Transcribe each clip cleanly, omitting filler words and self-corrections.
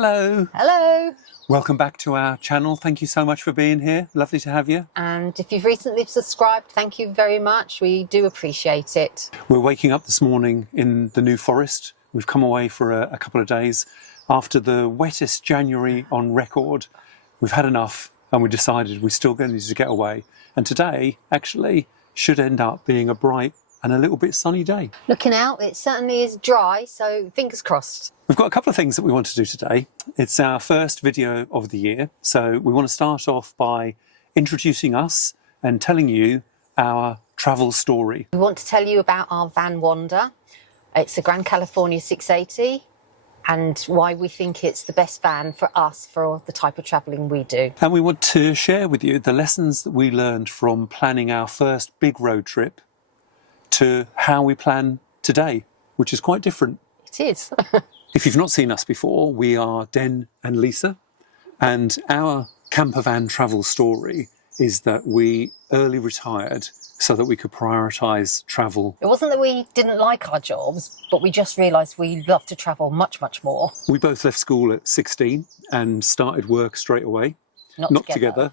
Hello. Hello. Welcome back to our channel. Thank you so much for being here. Lovely to have you. And if you've recently subscribed, thank you very much. We do appreciate it. We're waking up this morning in the New Forest. We've come away for a couple of days. After the wettest January on record, we've had enough and we decided we're still going to need to get away. And today actually should end up being a bright and a little bit sunny day. Looking out, it certainly is dry, so fingers crossed. We've got a couple of things that we want to do today. It's our first video of the year, so we want to start off by introducing us and telling you our travel story. We want to tell you about our van Wanda. It's a Grand California 680 and why we think it's the best van for us for the type of travelling we do. And we want to share with you the lessons that we learned from planning our first big road trip to how we plan today, which is quite different. It is. If you've not seen us before, we are Den and Lisa, and our camper van travel story is that we early retired so that we could prioritise travel. It wasn't that we didn't like our jobs, but we just realised we love to travel much, much more. We both left school at 16 and started work straight away. Not together.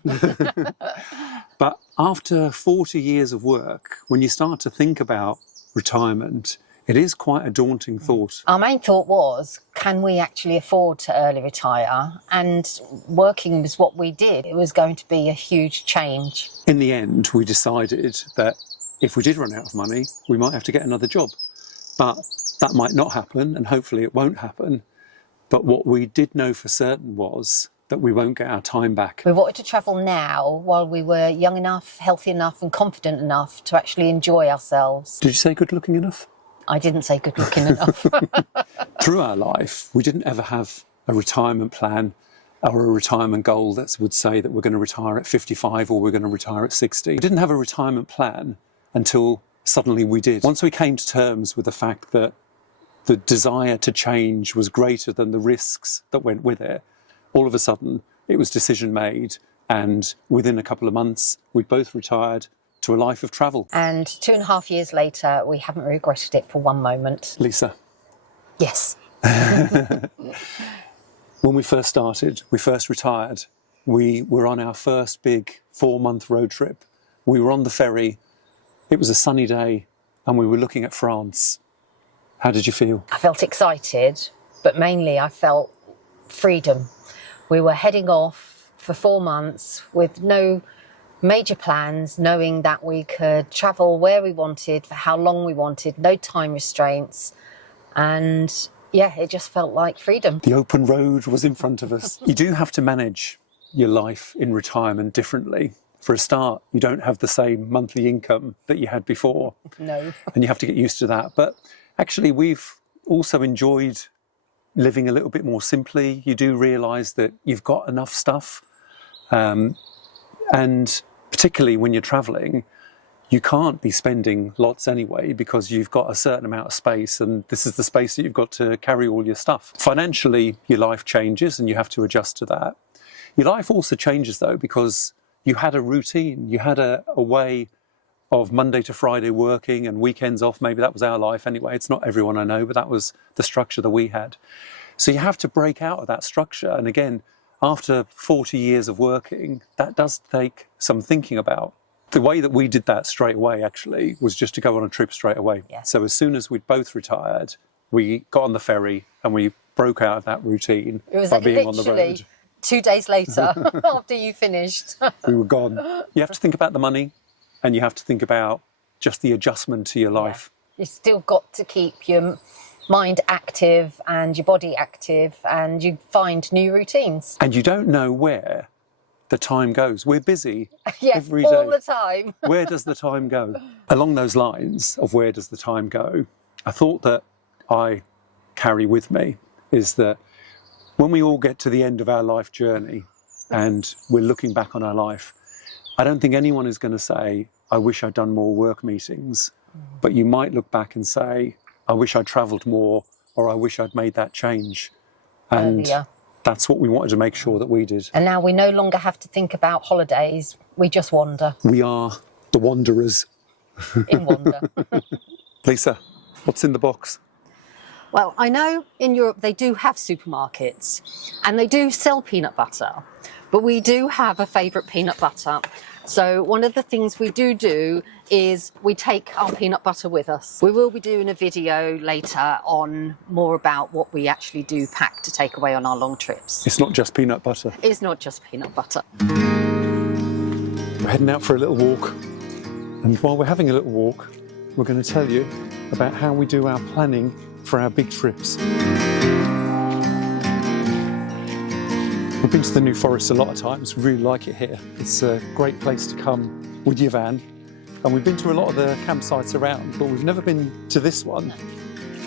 But after 40 years of work, when you start to think about retirement, it is quite a daunting thought. Our main thought was, can we actually afford to early retire? And working was what we did. It was going to be a huge change. In the end, we decided that if we did run out of money, we might have to get another job. But that might not happen, and hopefully it won't happen. But what we did know for certain was that we won't get our time back. We wanted to travel now while we were young enough, healthy enough and confident enough to actually enjoy ourselves. Did you say good looking enough? I didn't say good looking enough. Through our life, we didn't ever have a retirement plan or a retirement goal that would say that we're going to retire at 55 or we're going to retire at 60. We didn't have a retirement plan until suddenly we did. Once we came to terms with the fact that the desire to change was greater than the risks that went with it, all of a sudden it was decision made, and within a couple of months we'd both retired to a life of travel. And 2.5 years later, we haven't regretted it for one moment. Lisa. Yes. When we first started, we first retired, we were on our first big 4-month road trip. We were on the ferry, it was a sunny day, and we were looking at France. How did you feel? I felt excited, but mainly I felt freedom. We were heading off for 4 months with no major plans, knowing that we could travel where we wanted, for how long we wanted, no time restraints. And yeah, it just felt like freedom. The open road was in front of us. You do have to manage your life in retirement differently. For a start, you don't have the same monthly income that you had before. No. And you have to get used to that. But actually, we've also enjoyed living a little bit more simply. You do realise that you've got enough stuff. And particularly when you're travelling, you can't be spending lots anyway because you've got a certain amount of space, and this is the space that you've got to carry all your stuff. Financially, your life changes and you have to adjust to that. Your life also changes though, because you had a routine, you had a way of Monday to Friday working and weekends off. Maybe that was our life anyway. It's not everyone I know, but that was the structure that we had. So you have to break out of that structure. And again, after 40 years of working, that does take some thinking about. The way that we did that straight away actually was just to go on a trip straight away. Yeah. So as soon as we'd both retired, we got on the ferry and we broke out of that routine by being on the road. 2 days later, after you finished. We were gone. You have to think about the money, and you have to think about just the adjustment to your life. Yeah. You still got to keep your mind active and your body active, and you find new routines. And you don't know where the time goes. We're busy every day. All the time. Where does the time go? Along those lines of where does the time go, a thought that I carry with me is that when we all get to the end of our life journey and we're looking back on our life, I don't think anyone is going to say, I wish I'd done more work meetings, but you might look back and say, I wish I'd travelled more, or I wish I'd made that change. And earlier. That's what we wanted to make sure that we did. And now we no longer have to think about holidays. We just wander. We are the wanderers. In Wanda. Lisa, what's in the box? Well, I know in Europe they do have supermarkets and they do sell peanut butter, but we do have a favourite peanut butter. So one of the things we do is we take our peanut butter with us. We will be doing a video later on more about what we actually do pack to take away on our long trips. It's not just peanut butter. It's not just peanut butter. We're heading out for a little walk, and while we're having a little walk, we're going to tell you about how we do our planning for our big trips. We've been to the New Forest a lot of times. We really like it here. It's a great place to come with your van. And we've been to a lot of the campsites around, but we've never been to this one.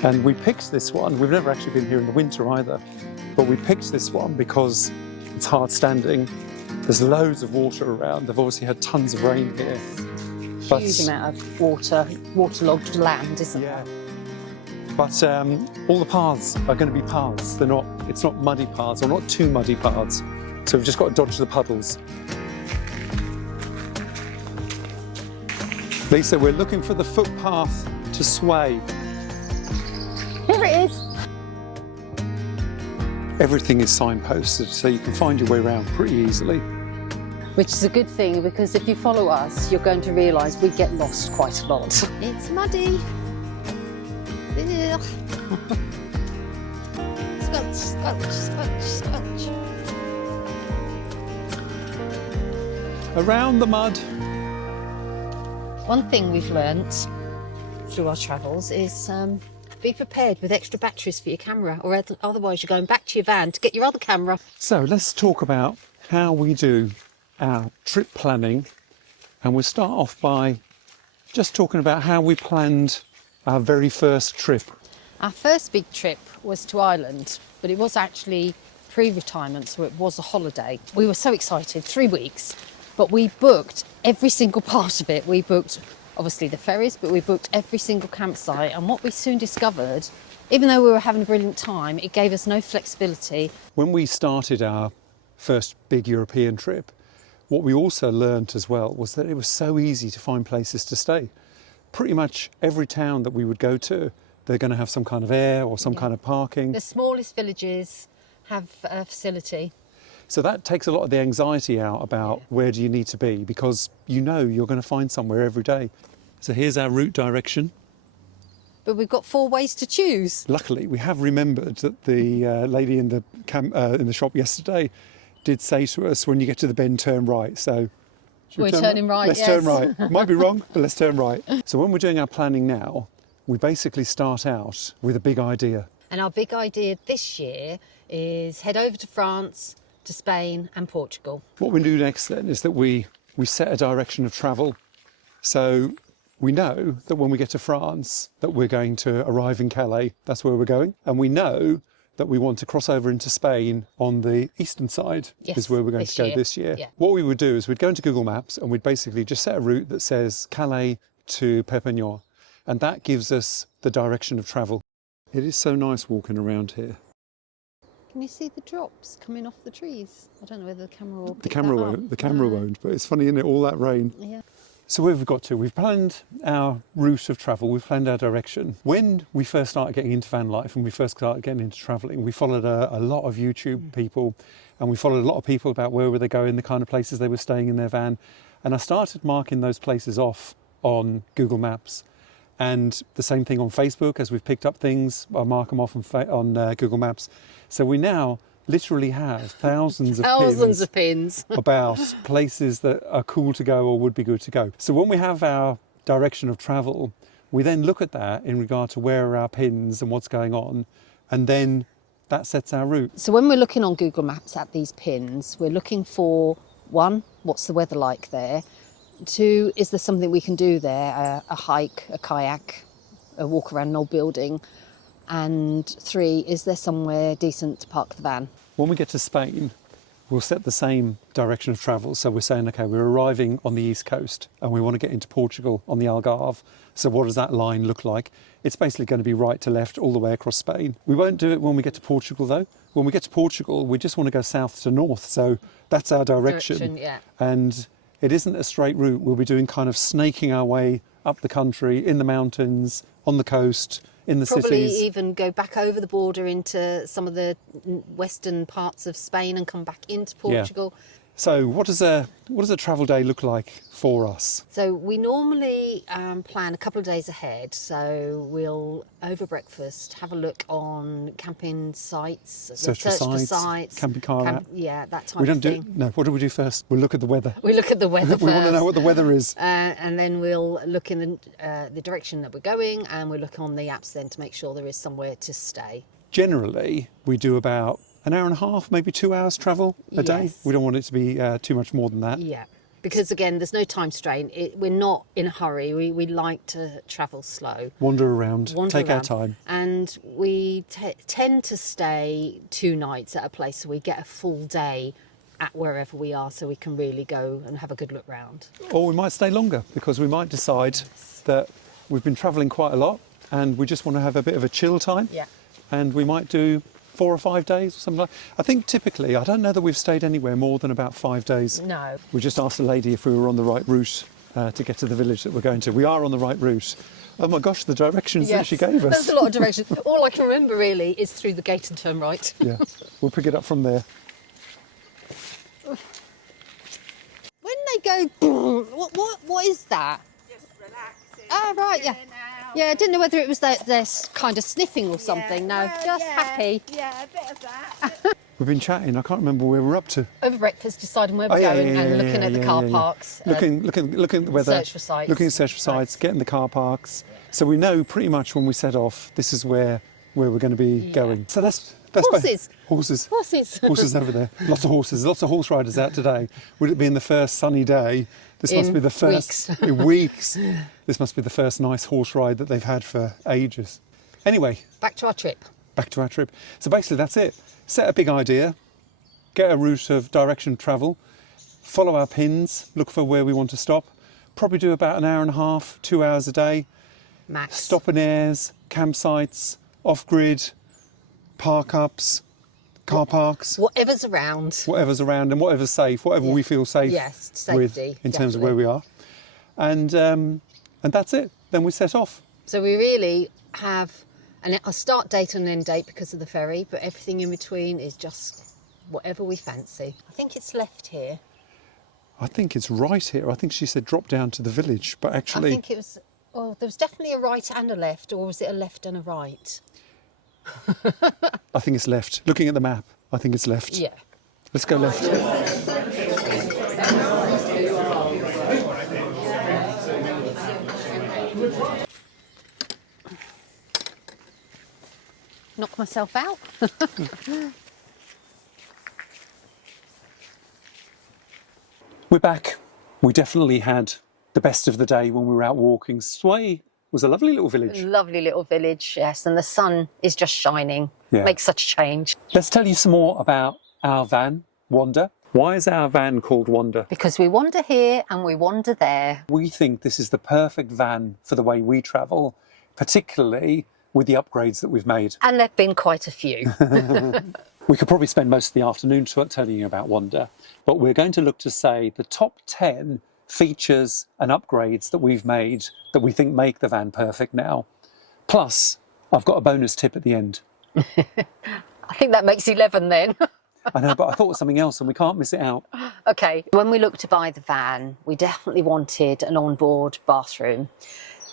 And we picked this one. We've never actually been here in the winter either, but we picked this one because it's hard standing. There's loads of water around. They've obviously had tons of rain here. Huge amount of waterlogged land, isn't yeah. there? But all the paths are going to be paths. It's not muddy paths, or not too muddy paths. So we've just got to dodge the puddles. Lisa, we're looking for the footpath to Sway. Here it is. Everything is signposted, so you can find your way around pretty easily. Which is a good thing, because if you follow us, you're going to realise we get lost quite a lot. It's muddy. Ugh. Scotch, scotch, scotch, scotch. Around the mud. One thing we've learnt through our travels is be prepared with extra batteries for your camera, or otherwise you're going back to your van to get your other camera. So let's talk about how we do our trip planning, and we'll start off by just talking about how we planned our very first trip. Our first big trip was to Ireland, but it was actually pre-retirement, so it was a holiday. We were so excited, 3 weeks, but we booked every single part of it. We booked obviously the ferries, but we booked every single campsite, and what we soon discovered, even though we were having a brilliant time, it gave us no flexibility. When we started our first big European trip, what we also learnt as well was that it was so easy to find places to stay. Pretty much every town that we would go to, they're going to have some kind of air or some kind of parking. The smallest villages have a facility. So that takes a lot of the anxiety out about where do you need to be, because you know you're going to find somewhere every day. So here's our route direction. But we've got 4 ways to choose. Luckily, we have remembered that the lady in the shop yesterday did say to us, when you get to the bend, turn right. So we're turning right, Let's turn right. Might be wrong, but let's turn right. So when we're doing our planning now, we basically start out with a big idea. And our big idea this year is head over to France, to Spain and Portugal. What we do next then is that we set a direction of travel. So we know that when we get to France that we're going to arrive in Calais, that's where we're going. And we know that we want to cross over into Spain on the eastern side, is where we're going to go this year. Yeah. What we would do is we'd go into Google Maps and we'd basically just set a route that says Calais to Perpignan, and that gives us the direction of travel. It is so nice walking around here. Can you see the drops coming off the trees? I don't know whether the camera will pick The camera that up. won't. The camera won't. But it's funny, isn't it? All that rain. Yeah. So where have we got to? We've planned our route of travel, we've planned our direction. When we first started getting into van life and we first started getting into travelling, we followed a lot of YouTube people, and we followed a lot of people about where were they going, the kind of places they were staying in their van. And I started marking those places off on Google Maps. And the same thing on Facebook, as we've picked up things, I mark them off on Google Maps. So we now literally have thousands of pins about places that are cool to go or would be good to go. So when we have our direction of travel, we then look at that in regard to where are our pins and what's going on, and then that sets our route. So when we're looking on Google Maps at these pins, we're looking for, 1, what's the weather like there? 2, is there something we can do there? A hike, a kayak, a walk around an old building? And 3, is there somewhere decent to park the van? When we get to Spain, we'll set the same direction of travel. So we're saying, okay, we're arriving on the east coast and we want to get into Portugal on the Algarve. So what does that line look like? It's basically going to be right to left all the way across Spain. We won't do it when we get to Portugal though. When we get to Portugal, we just want to go south to north. So that's our direction. Yeah. And it isn't a straight route. We'll be doing kind of snaking our way up the country, in the mountains, on the coast, in the Probably cities. even go back over the border into some of the western parts of Spain and come back into Portugal. So what does a travel day look like for us? So we normally plan a couple of days ahead. So we'll, over breakfast, have a look on camping sites, Search for sites, camping car app. Yeah, that type We don't of thing. no. What do we do first? We'll look at the weather. We look at the weather We want to know what the weather is. And then we'll look in the direction that we're going, and we'll look on the apps then to make sure there is somewhere to stay. Generally, we do about an hour and a half, maybe 2 hours travel a day. Yes. We don't want it to be too much more than that. Yeah, because again, there's no time strain. We're not in a hurry. We like to travel slow. Wander around, take our around. time. And we tend to stay 2 nights at a place, so we get a full day at wherever we are, so we can really go and have a good look round. Or we might stay longer because we might decide that we've been travelling quite a lot and we just want to have a bit of a chill time. Yeah. And we might do 4 or 5 days or something like. I think typically, I don't know that we've stayed anywhere more than about 5 days. No. We just asked the lady if we were on the right route to get to the village that we're going to. We are on the right route. Oh my gosh, the directions that she gave us. There's a lot of directions. All I can remember really is through the gate and turn right. Yeah, we'll pick it up from there. When they go, what is that? Just relaxing. Oh, right, yeah. chilling out. Yeah, I didn't know whether it was their kind of sniffing or something. No, Well, just yeah, happy. Yeah, a bit of that. We've been chatting. I can't remember where we're up to. Over breakfast, deciding where we're going and looking at the car parks. Looking at the weather. Search for sites. Looking at search for sites. Getting the car parks. So we know pretty much when we set off, this is where we're going to be going. So that's Horses. Horses. Horses. Horses over there. Lots of horses. Lots of horse riders out today. Would it be in the first sunny day? This must In be the first weeks. in weeks. This must be the first nice horse ride that they've had for ages. Anyway, Back to our trip. back to our trip. So basically that's it. Set a big idea, get a route of direction of travel, follow our pins, look for where we want to stop, probably do about an hour and a half, 2 hours a day, Max. stop and airs, campsites, off-grid, park-ups, car parks, Whatever's around. whatever's around and whatever's safe, whatever we feel safe Yes, with safety, in terms of where we are. And that's it. Then we set off. So we really have a start date and an end date because of the ferry, but everything in between is just whatever we fancy. I think it's left here. I think it's right here. I think she said drop down to the village, but actually I think it was, well, there was definitely a right and a left, or was it a left and a right? I think it's left. Looking at the map, I think it's left. Yeah. Let's go left. Knock myself out. We're back. We definitely had the best of the day when we were out walking. Sway was a lovely little village. Lovely little village, yes, and the sun is just shining. Yeah. Makes such a change. Let's tell you some more about our van, Wanda. Why is our van called Wanda? Because we wander here and we wander there. We think this is the perfect van for the way we travel, particularly with the upgrades that we've made. And there've been quite a few. We could probably spend most of the afternoon telling you about Wanda, but we're going to look to say the top 10 features and upgrades that we've made that we think make the van perfect now. Plus, I've got a bonus tip at the end. I think that makes 11 then. I know, but I thought of something else and we can't miss it out. Okay, when we looked to buy the van, we definitely wanted an onboard bathroom,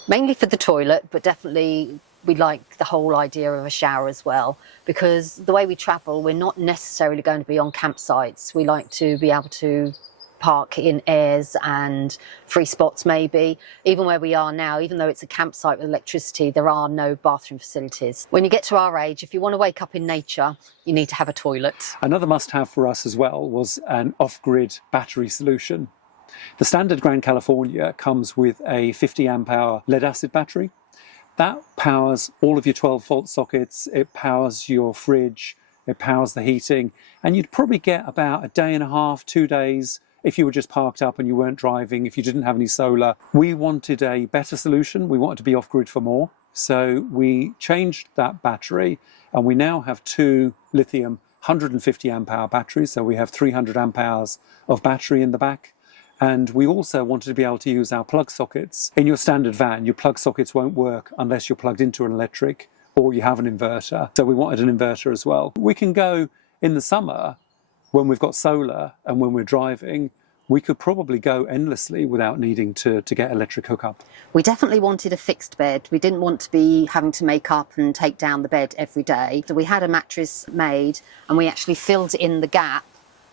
mainly for the toilet, but definitely we like the whole idea of a shower as well, because the way we travel, we're not necessarily going to be on campsites. We like to be able to park in airs and free spots maybe. Even where we are now, even though it's a campsite with electricity, there are no bathroom facilities. When you get to our age, if you want to wake up in nature, you need to have a toilet. Another must-have for us as well was an off-grid battery solution. The standard Grand California comes with a 50 amp hour lead-acid battery. That powers all of your 12-volt sockets, it powers your fridge, it powers the heating, and you'd probably get about a day and a half, 2 days, if you were just parked up and you weren't driving, if you didn't have any solar. We wanted a better solution, we wanted to be off-grid for more, so we changed that battery, and we now have 2 lithium 150 amp hour batteries, so we have 300 amp hours of battery in the back, And we also wanted to be able to use our plug sockets. In your standard van, your plug sockets won't work unless you're plugged into an electric or you have an inverter. So we wanted an inverter as well. We can go in the summer when we've got solar and when we're driving, we could probably go endlessly without needing to get electric hookup. We definitely wanted a fixed bed. We didn't want to be having to make up and take down the bed every day. So we had a mattress made and we actually filled in the gap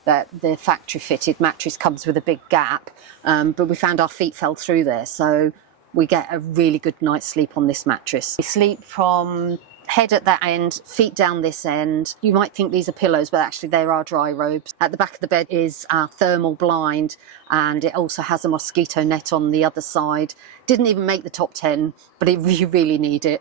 that the factory fitted mattress comes with a big gap, but we found our feet fell through there, so we get a really good night's sleep on this mattress. We sleep from head at that end, feet down this end. You might think these are pillows, but actually there are dry robes. At the back of the bed is our thermal blind, and it also has a mosquito net on the other side. Didn't even make the top 10, but you really need it.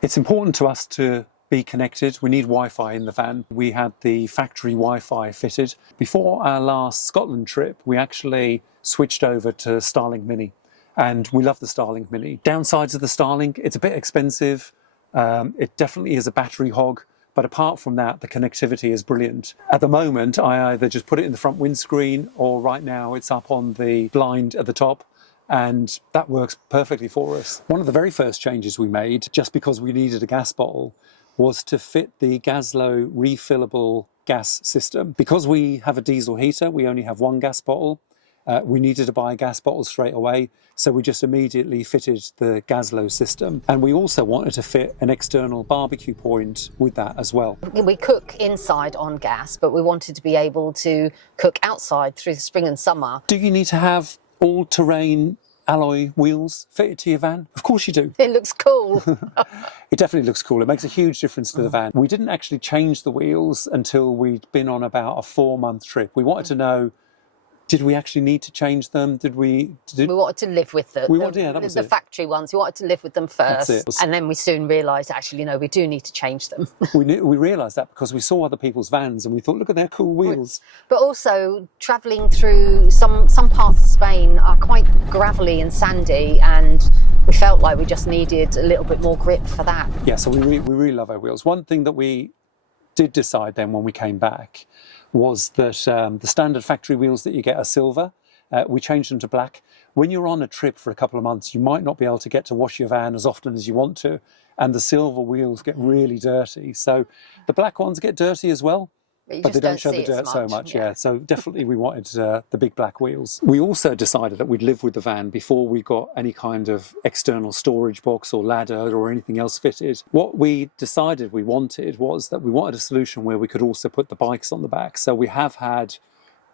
It's important to us to be connected. We need Wi-Fi in the van. We had the factory Wi-Fi fitted. Before our last Scotland trip, we actually switched over to Starlink Mini, and we love the Starlink Mini. Downsides of the Starlink, it's a bit expensive. It definitely is a battery hog, but apart from that, the connectivity is brilliant. At the moment, I either just put it in the front windscreen, or right now it's up on the blind at the top, and that works perfectly for us. One of the very first changes we made, just because we needed a gas bottle, was to fit the Gaslow refillable gas system. Because we have a diesel heater, we only have one gas bottle. We needed to buy a gas bottle straight away, so we just immediately fitted the Gaslow system. And we also wanted to fit an external barbecue point with that as well. We cook inside on gas, but we wanted to be able to cook outside through the spring and summer. Do you need to have all-terrain alloy wheels fitted to your van? Of course you do. It looks cool. It definitely looks cool. It makes a huge difference to the van. We didn't actually change the wheels until we'd been on about a 4-month trip. We wanted to know, did we actually need to change them? We wanted to live with them. The factory ones. We wanted to live with them first. And then we soon realised, actually, no, we do need to change them. We realised that because we saw other people's vans and we thought, look at their cool wheels. But also, travelling through some parts of Spain are quite gravelly and sandy, and we felt like we just needed a little bit more grip for that. Yeah, so we really love our wheels. One thing that we did decide then when we came back was that the standard factory wheels that you get are silver. We changed them to black. When you're on a trip for a couple of months, you might not be able to get to wash your van as often as you want to, and the silver wheels get really dirty. So the black ones get dirty as well, but they don't show the dirt so much. Yeah, so definitely we wanted the big black wheels. We also decided that we'd live with the van before we got any kind of external storage box or ladder or anything else fitted. What we decided we wanted was that we wanted a solution where we could also put the bikes on the back. So we have had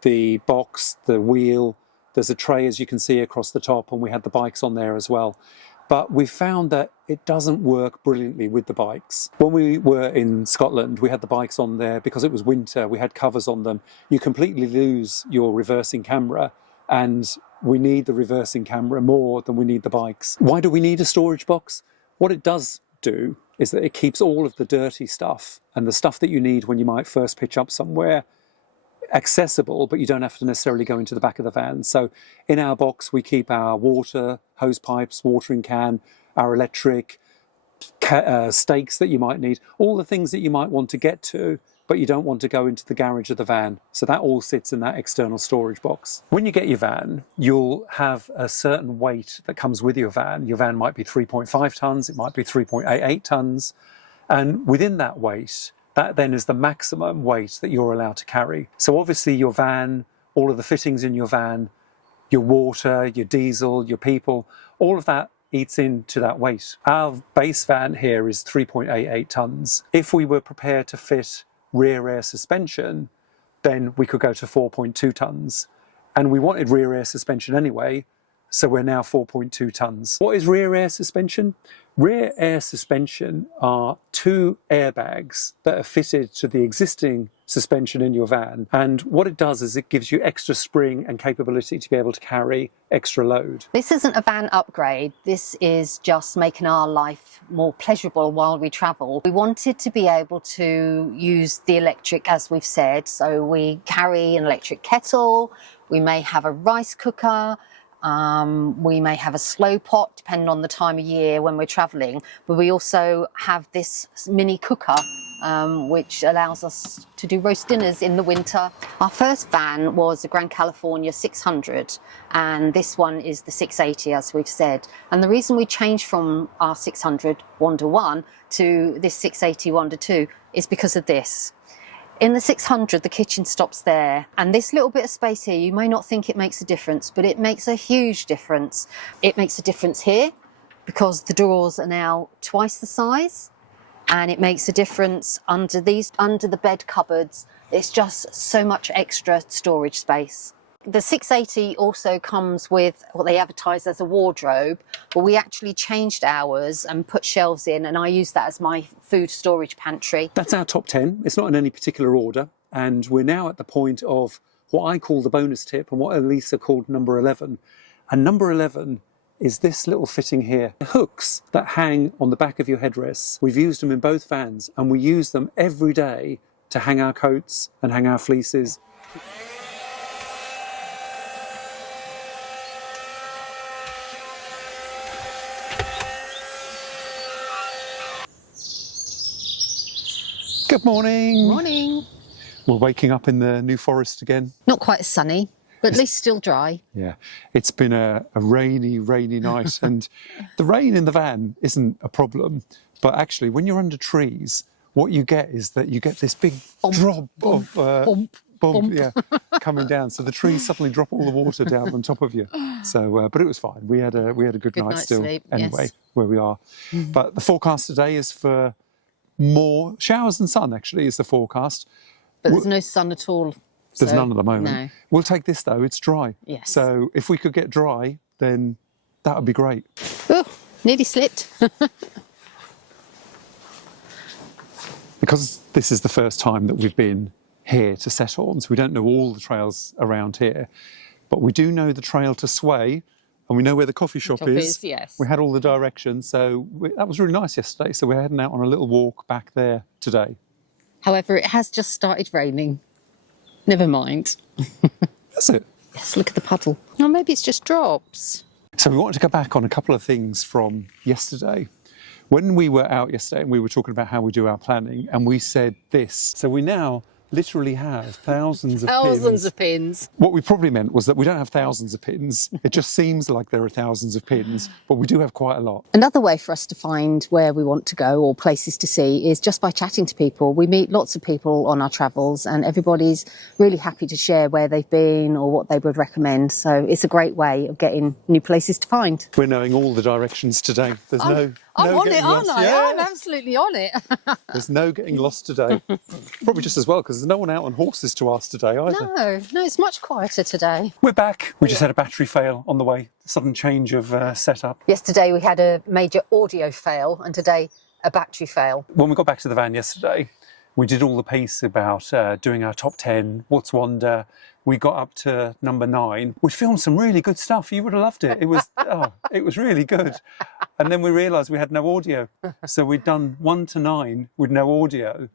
the box, the wheel, there's a tray as you can see across the top, and we had the bikes on there as well. But we found that it doesn't work brilliantly with the bikes. When we were in Scotland, we had the bikes on there because it was winter, we had covers on them. You completely lose your reversing camera, and we need the reversing camera more than we need the bikes. Why do we need a storage box? What it does do is that it keeps all of the dirty stuff and the stuff that you need when you might first pitch up somewhere accessible, but you don't have to necessarily go into the back of the van. So in our box we keep our water, hose pipes, watering can, our electric, stakes that you might need, all the things that you might want to get to, but you don't want to go into the garage of the van. So that all sits in that external storage box. When you get your van, you'll have a certain weight that comes with your van. Your van might be 3.5 tonnes, it might be 3.88 tonnes, and within that weight, that then is the maximum weight that you're allowed to carry. So obviously your van, all of the fittings in your van, your water, your diesel, your people, all of that eats into that weight. Our base van here is 3.88 tonnes. If we were prepared to fit rear air suspension, then we could go to 4.2 tonnes. And we wanted rear air suspension anyway, so we're now 4.2 tonnes. What is rear air suspension? Rear air suspension are 2 airbags that are fitted to the existing suspension in your van. And what it does is it gives you extra spring and capability to be able to carry extra load. This isn't a van upgrade. This is just making our life more pleasurable while we travel. We wanted to be able to use the electric, as we've said. So we carry an electric kettle. We may have a rice cooker. We may have a slow pot, depending on the time of year when we're travelling, but we also have this mini cooker which allows us to do roast dinners in the winter. Our first van was a Grand California 600, and this one is the 680, as we've said. And the reason we changed from our 600 Wanda 1 to this 680 Wanda 2 is because of this. In the 600, the kitchen stops there, and this little bit of space here, you may not think it makes a difference, but it makes a huge difference. It makes a difference here because the drawers are now twice the size, and it makes a difference under the bed cupboards. It's just so much extra storage space. The 680 also comes with what they advertise as a wardrobe, but we actually changed ours and put shelves in, and I use that as my food storage pantry. That's our top 10. It's not in any particular order, and we're now at the point of what I call the bonus tip and what Elisa called number 11. And number 11 is this little fitting here. The hooks that hang on the back of your headrests, we've used them in both vans, and we use them every day to hang our coats and hang our fleeces. Good morning. Morning. We're waking up in the New Forest again. Not quite as sunny, but at least still dry. Yeah, it's been a rainy night, and the rain in the van isn't a problem, but actually when you're under trees, what you get is that you get this big drop of bump, yeah, coming down. So the trees suddenly drop all the water down on top of you. So, but it was fine. We had a good night still sleep, anyway, yes. where we are. But the forecast today is for more showers than sun. Actually, is the forecast. But there's no sun at all. There's so, none at the moment. No. We'll take this though, it's dry. Yes. So if we could get dry, then that would be great. Oh, nearly slipped. Because this is the first time that we've been here to Sethorn, so we don't know all the trails around here, but we do know the trail to Sway, and we know where the coffee shop is. Yes. We had all the directions, so that was really nice yesterday. So we're heading out on a little walk back there today. However, it has just started raining. Never mind. That's it. Yes, look at the puddle. Or maybe it's just drops. So we wanted to go back on a couple of things from yesterday. When we were out yesterday and we were talking about how we do our planning, and we said this. So we now literally have thousands of pins. Thousands of pins. What we probably meant was that we don't have thousands of pins. It just seems like there are thousands of pins, but we do have quite a lot. Another way for us to find where we want to go or places to see is just by chatting to people. We meet lots of people on our travels, and everybody's really happy to share where they've been or what they would recommend. So it's a great way of getting new places to find. We're knowing all the directions today. There's I'm no on getting it, aren't lost. I? Yeah. I'm absolutely on it. There's no getting lost today. Probably just as well, because there's no one out on horses to ask today either. No, it's much quieter today. We're back. We just had a battery fail on the way. Sudden change of setup. Yesterday we had a major audio fail, and today a battery fail. When we got back to the van yesterday, we did all the piece about doing our top 10, what's Wanda. We got up to number 9. We filmed some really good stuff. You would have loved it. It was it was really good. And then we realised we had no audio. So we'd done 1 to 9 with no audio,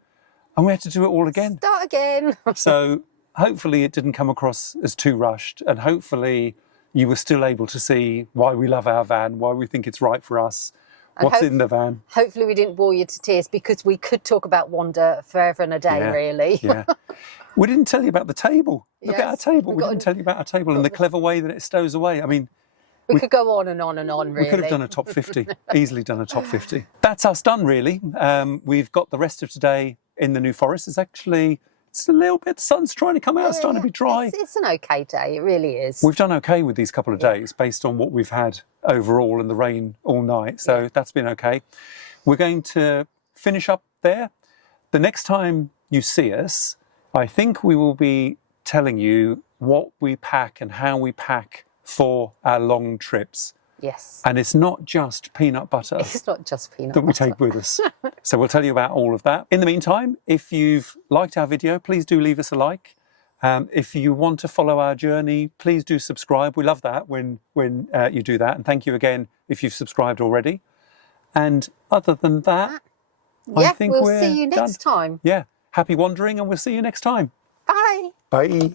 and we had to do it all again. Start again. So hopefully it didn't come across as too rushed, and hopefully you were still able to see why we love our van, why we think it's right for us, what's in the van. Hopefully we didn't bore you to tears, because we could talk about Wanda forever and a day, really. Yeah. We didn't tell you about the table. Look at our table. We didn't tell you about our table and the clever way that it stows away. I mean, we could go on and on and on, really. we could have done a top 50, easily done a top 50. That's us done, really. We've got the rest of today in the New Forest. It's a little bit, the sun's trying to come out, it's starting to be dry. It's an okay day, it really is. We've done okay with these couple of days based on what we've had overall and the rain all night. So that's been okay. We're going to finish up there. The next time you see us, I think we will be telling you what we pack and how we pack for our long trips. Yes. And it's not just peanut butter. It's not just peanut that butter we take with us. So we'll tell you about all of that. In the meantime, if you've liked our video, please do leave us a like. If you want to follow our journey, please do subscribe. We love that when you do that. And thank you again if you've subscribed already. And other than that, I think we'll we're see you next time. Yeah. Happy wandering, and we'll see you next time. Bye. Bye.